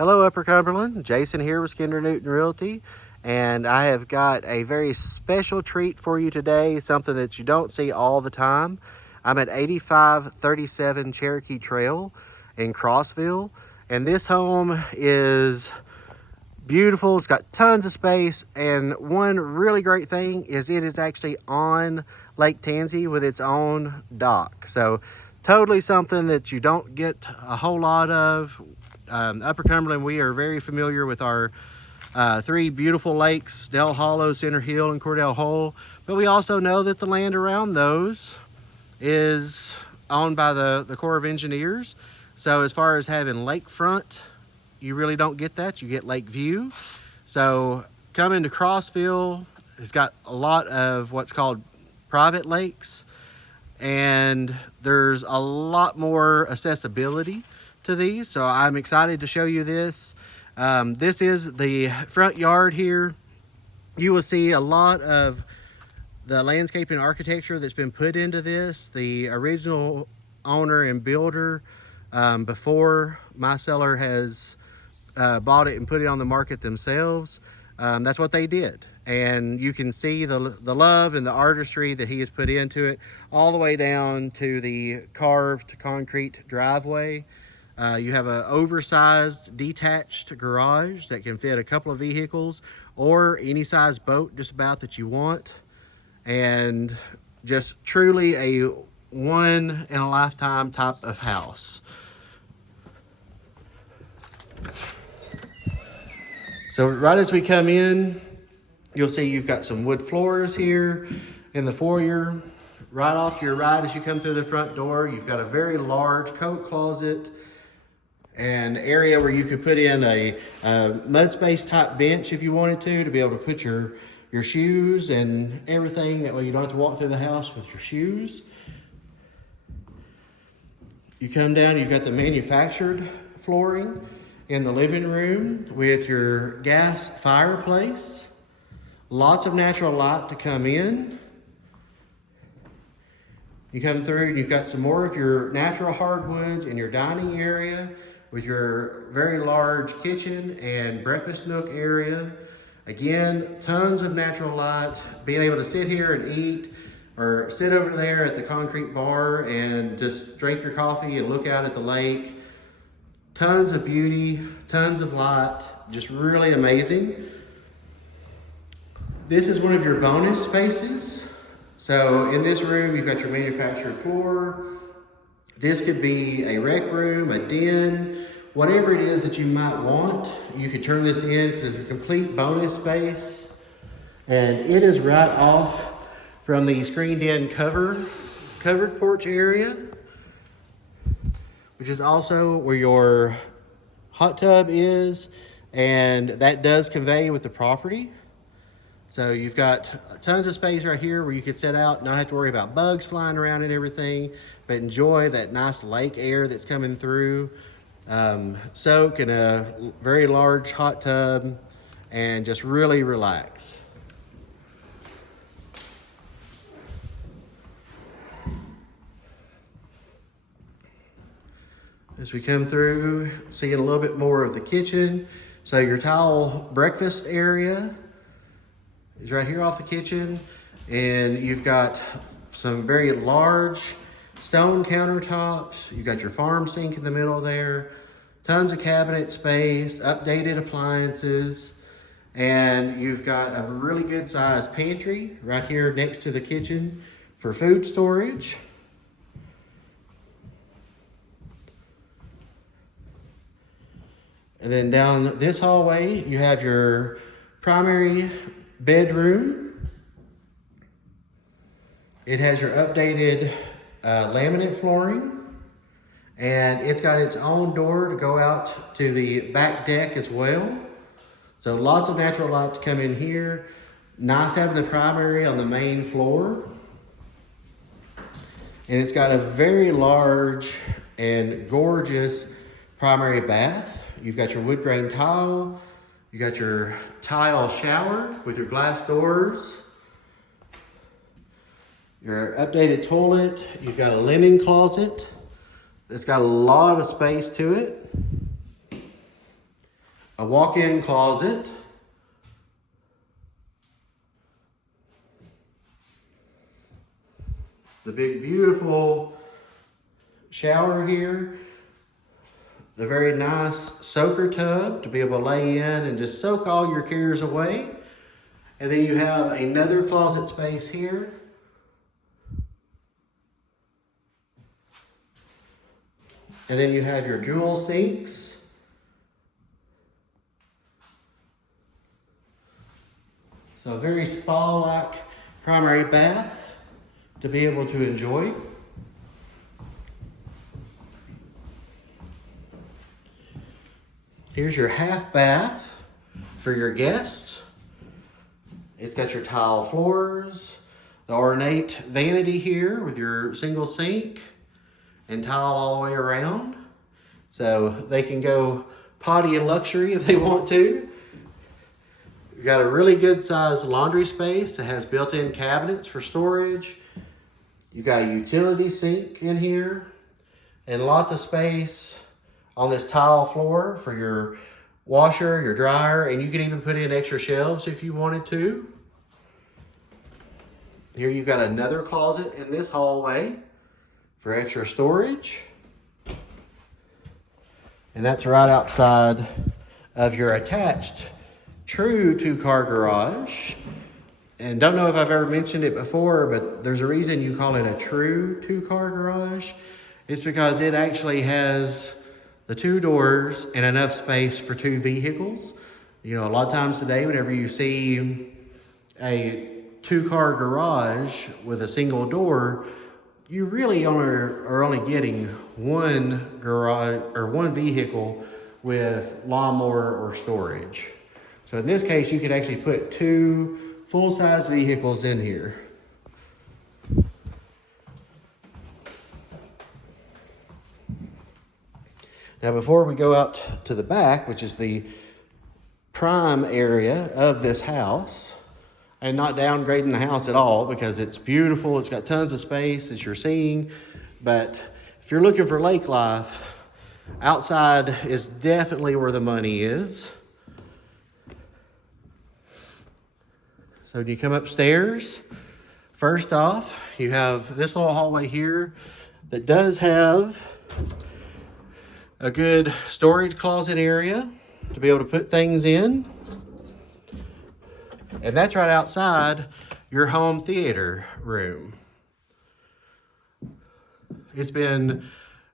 Hello, Upper Cumberland. Jason here with Skender Realty, and I have got a very special treat for you today, something that you don't see all the time. I'm at 8537 Cherokee Trail in Crossville, and this home is beautiful. It's got tons of space, and one really great thing is it is actually on Lake Tansi with its own dock. So totally something that you don't get a whole lot of. Upper Cumberland, we are very familiar with our three beautiful lakes, Dell Hollow, Center Hill, and Cordell Hole, but we also know that the land around those is owned by the Corps of Engineers. So as far as having lakefront, you really don't get that. You get lake view. So coming to Crossville has got a lot of what's called private lakes, and there's a lot more accessibility to these. So I'm excited to show you this. This is the front yard here. You will see a lot of the landscaping architecture that's been put into this. The original owner and builder, before my seller has bought it and put it on the market themselves, that's what they did. And you can see the love and the artistry that he has put into it, all the way down to the carved concrete driveway. You have an oversized detached garage that can fit a couple of vehicles or any size boat just about that you want. And just truly a one in a lifetime type of house. So right as we come in, you'll see you've got some wood floors here in the foyer. Right off to your right as you come through the front door, you've got a very large coat closet, an area where you could put in a mud space type bench if you wanted to be able to put your shoes and everything. That way you don't have to walk through the house with your shoes. You come down, you've got the manufactured flooring in the living room with your gas fireplace. Lots of natural light to come in. You come through and you've got some more of your natural hardwoods in your dining area with your very large kitchen and breakfast nook area. Again, tons of natural light, being able to sit here and eat, or sit over there at the concrete bar and just drink your coffee and look out at the lake. Tons of beauty, tons of light, just really amazing. This is one of your bonus spaces. So in this room, you've got your manufactured floor. This could be a rec room, a den, whatever it is that you might want. You could turn this in because it's a complete bonus space. And it is right off from the screened in covered porch area, which is also where your hot tub is, and that does convey with the property. So you've got tons of space right here where you could set out, not have to worry about bugs flying around and everything, but enjoy that nice lake air that's coming through. Soak in a very large hot tub and just really relax. As we come through, seeing a little bit more of the kitchen. So your tile breakfast area is right here off the kitchen, and you've got some very large stone countertops. You've got your farm sink in the middle there, tons of cabinet space, updated appliances, and you've got a really good sized pantry right here next to the kitchen for food storage. And then down this hallway, you have your primary bedroom. It has your updated laminate flooring, and it's got its own door to go out to the back deck as well. So lots of natural light to come in here. Nice having the primary on the main floor. And it's got a very large and gorgeous primary bath. You've got your wood grain tile. You got your tile shower with your glass doors. Your updated toilet. You've got a linen closet. It's got a lot of space to it. a walk-in closet. The big beautiful shower here. The very nice soaker tub to be able to lay in and just soak all your cares away. And then you have another closet space here. And then you have your dual sinks. So a very spa-like primary bath to be able to enjoy. Here's your half bath for your guests. It's got your tile floors, the ornate vanity here with your single sink, and tile all the way around. So they can go potty in luxury if they want to. You've got a really good sized laundry space that has built-in cabinets for storage. You've got a utility sink in here and lots of space on this tile floor for your washer, your dryer, and you can even put in extra shelves if you wanted to. Here you've got another closet in this hallway for extra storage. And that's right outside of your attached true two-car garage. And don't know if I've ever mentioned it before, but there's a reason you call it a true two-car garage. It's because it actually has the two doors and enough space for two vehicles. You know, a lot of times today, whenever you see a two-car garage with a single door, you really are only getting one garage or one vehicle with lawnmower or storage. So in this case, you could actually put two full-size vehicles in here. Now, before we go out to the back, which is the prime area of this house, and not downgrading the house at all because it's beautiful, it's got tons of space as you're seeing, but if you're looking for lake life, outside is definitely where the money is. So when you come upstairs, first off, you have this little hallway here that does have a good storage closet area to be able to put things in. And that's right outside your home theater room. It's been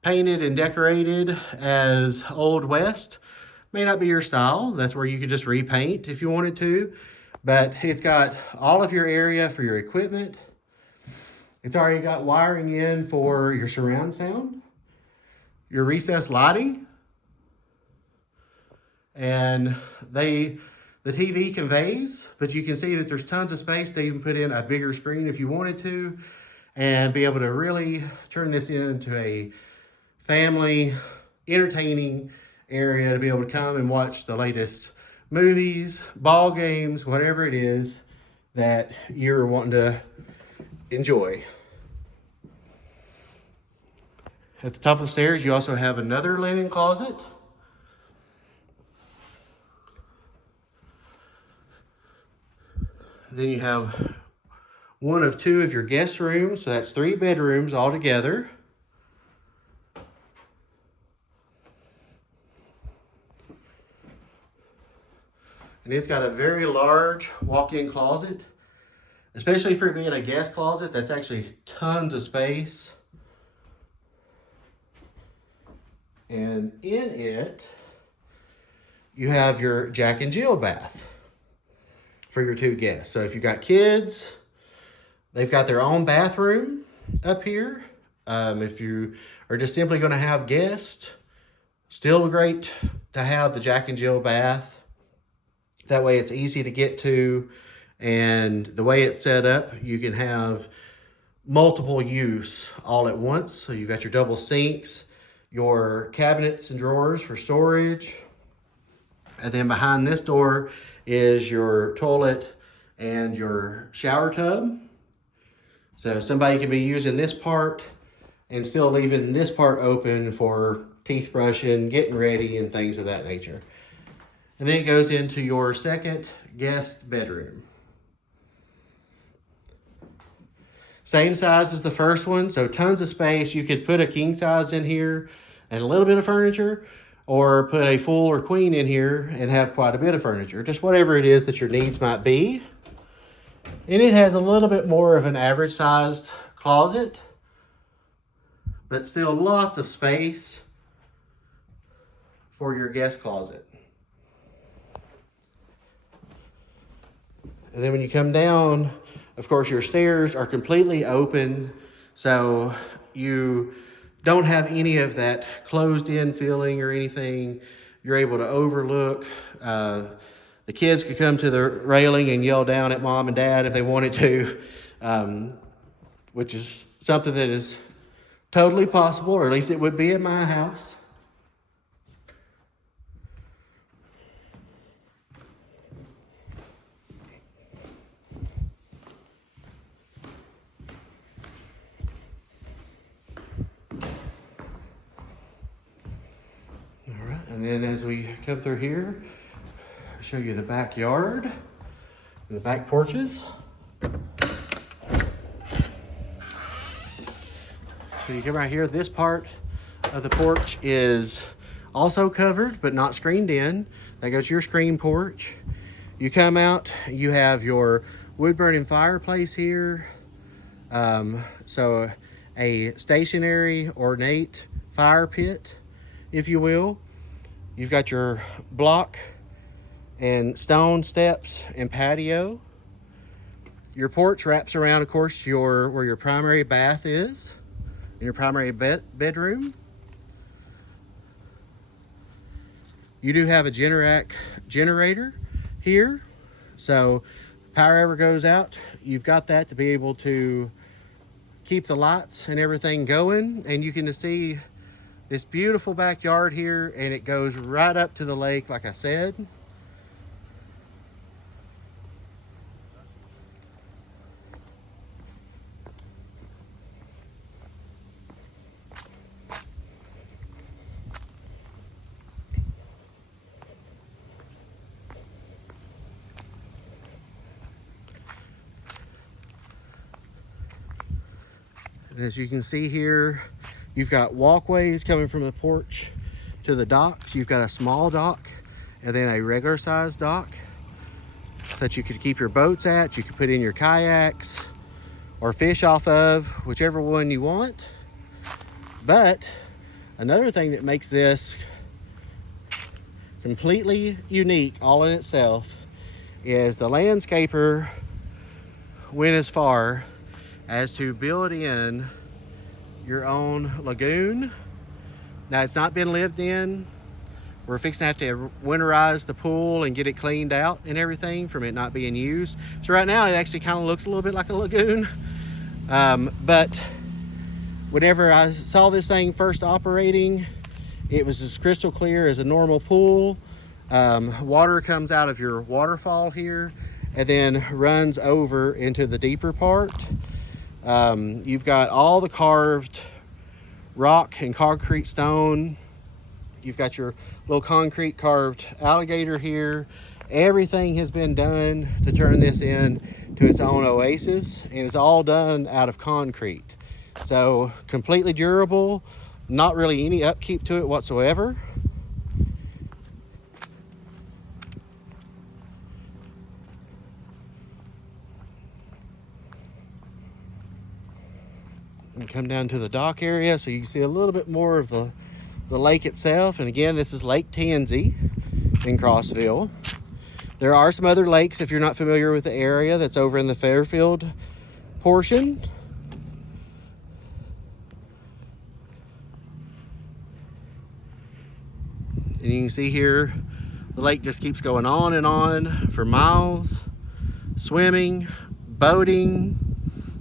painted and decorated as Old West. May not be your style. That's where you could just repaint if you wanted to. But it's got all of your area for your equipment. It's already got wiring in for your surround sound, your recessed lighting, and the TV conveys, but you can see that there's tons of space to even put in a bigger screen if you wanted to, and be able to really turn this into a family entertaining area to be able to come and watch the latest movies, ball games, whatever it is that you're wanting to enjoy. At the top of the stairs, you also have another linen closet. Then you have one of two of your guest rooms, so that's 3 bedrooms all together. And it's got a very large walk-in closet, especially for it being a guest closet. That's actually tons of space. And in it, you have your Jack and Jill bath for your 2 guests. So if you've got kids, they've got their own bathroom up here. If you are just simply going to have guests, still great to have the Jack and Jill bath. That way it's easy to get to, and the way it's set up, you can have multiple use all at once. So you've got your double sinks, your cabinets and drawers for storage, and then behind this door is your toilet and your shower tub. So somebody can be using this part and still leaving this part open for teeth brushing, getting ready, and things of that nature. And then it goes into your second guest bedroom. Same size as the first one, so tons of space. You could put a king size in here and a little bit of furniture, or put a full or queen in here and have quite a bit of furniture. Just whatever it is that your needs might be. And it has a little bit more of an average sized closet, but still lots of space for your guest closet. And then when you come down, of course, your stairs are completely open, so you don't have any of that closed in feeling or anything. You're able to overlook. The kids could come to the railing and yell down at mom and dad if they wanted to, which is something that is totally possible, or at least it would be at my house. All right, and then as we come through here, I'll show you the backyard and the back porches. So you come right here, this part of the porch is also covered, but not screened in. That goes to your screen porch. You come out, you have your wood burning fireplace here. So a stationary, ornate fire pit, if you will. You've got your block and stone steps and patio. Your porch wraps around, of course, where your primary bath is, in your primary bedroom. You do have a Generac generator here, so power ever goes out, you've got that to be able to keep the lights and everything going. And you can see this beautiful backyard here, and it goes right up to the lake, like I said. And as you can see here, you've got walkways coming from the porch to the docks. You've got a small dock and then a regular sized dock that you could keep your boats at. You could put in your kayaks or fish off of, whichever one you want. But another thing that makes this completely unique all in itself is the landscaper went as far as to build in your own lagoon. Now, it's not been lived in. We're fixing to have to winterize the pool and get it cleaned out and everything from it not being used. So right now it actually kind of looks a little bit like a lagoon. But whenever I saw this thing first operating, it was as crystal clear as a normal pool. Water comes out of your waterfall here and then runs over into the deeper part. You've got all the carved rock and concrete stone. You've got your little concrete carved alligator here. Everything has been done to turn this in to its own oasis, and it's all done out of concrete. So completely durable, not really any upkeep to it whatsoever. And come down to the dock area so you can see a little bit more of the lake itself. And again, this is Lake Tansi in Crossville. There are some other lakes, if you're not familiar with the area, that's over in the Fairfield portion. And you can see here, the lake just keeps going on and on for miles. Swimming, boating,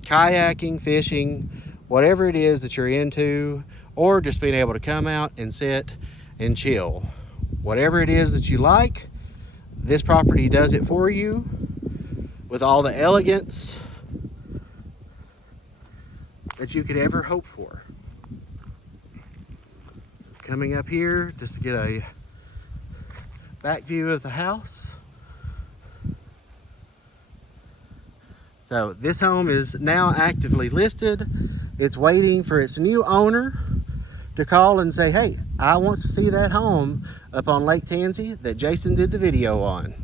kayaking, fishing, whatever it is that you're into, or just being able to come out and sit and chill. Whatever it is that you like, this property does it for you with all the elegance that you could ever hope for. Coming up here just to get a back view of the house. So this home is now actively listed. It's waiting for its new owner to call and say, hey, I want to see that home up on Lake Tansi that Jason did the video on.